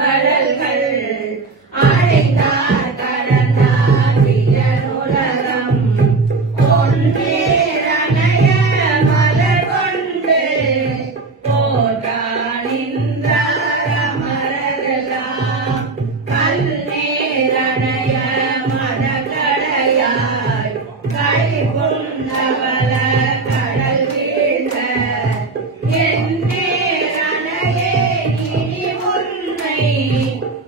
பூங்கடல்கள் அழைத்தார் கடந்தார் வியனுலகம் பொன்னேரணைய மலர் கொண்டு போற்றார் நின்றார் அமரரெல்லாம் கல்நேரணைய மடக்கடையாய் களிப்புண்டவள கடல் வீழ்ந்த என்னேரணையே இனி உன்னை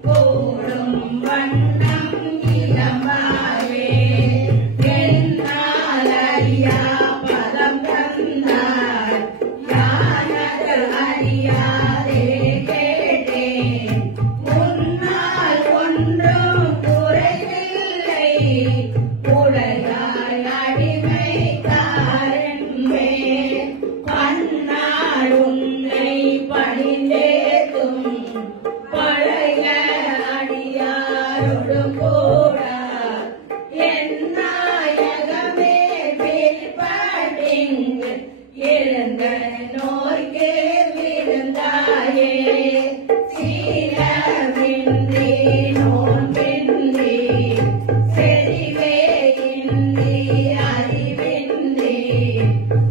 கூடும் வண்ணம் இளம்பாவே என்னால் அறியா பதம் தந்தார் யானது அறியாதே கேட்டேன் முன்னால் ஒன்றும் குறைவில்லை உடையாய் அடிமைத்தாரென்பே பன்னாள் உன்னை பணிந்தேத்தும் பழைய அடியாரோடு கூட என் நாயகமே பிற்படிங்கு இருந்த நோய்க்கு விருந்தாயே சீரவின்றி நோன்பின்றி செறிவே இன்றி அறிவின்றி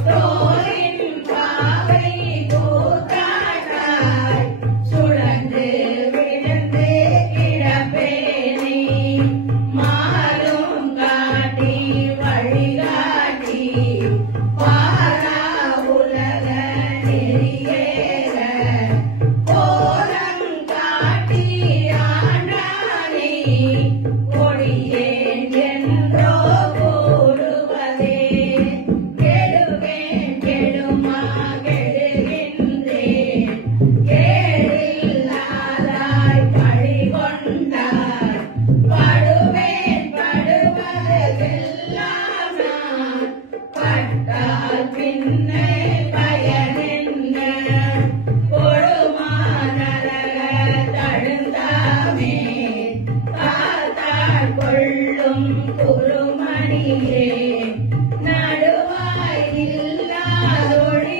தோரின் பாவை கூத்தாட்டாய் சுழன்று விழுந்து கிடப்பேனே மாறும் காட்டி வழிகாட்டி பாரா உலக நெறியேற கோலம் காட்டி ஆண்டானே கொடியேன் என்றோ கூறுவதே கெடுவேன் கெடுமா கெடுகின்றேன் கேடில்லாதாய் பழி கொண்டார் படுவேன் படுவதெல்லாம் நான் பட்டால் பின்னை பயனென்ன கொடுமா நரக தழுந்தாமே காத்தாள் கொள்ளும் குருமணியே நடுவாய்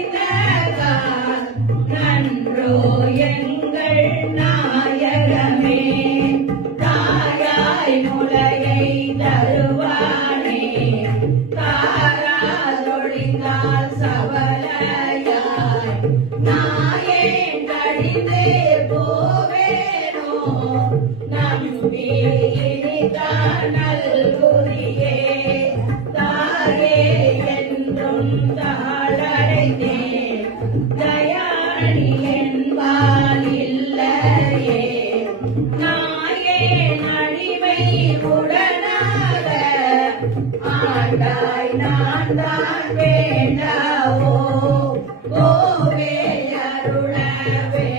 இல்லாதொழிந்தால் நன்றோ எங்கள் நாயகமே தாயாய் முலையை தருவானே தாராதொழிந்தால் சபலையாய் நாயேன் கழிந்தே போவேனோ நம்பி இனிதான் நல்குரியே தாயே என்றும் தாழடைந்தேன் தயாளி என்பால் இல்லையே நாயேன் அடிமை உடனாக ஆண்டாய் நான் தான் வேண்டாவோ கோவே அருளவே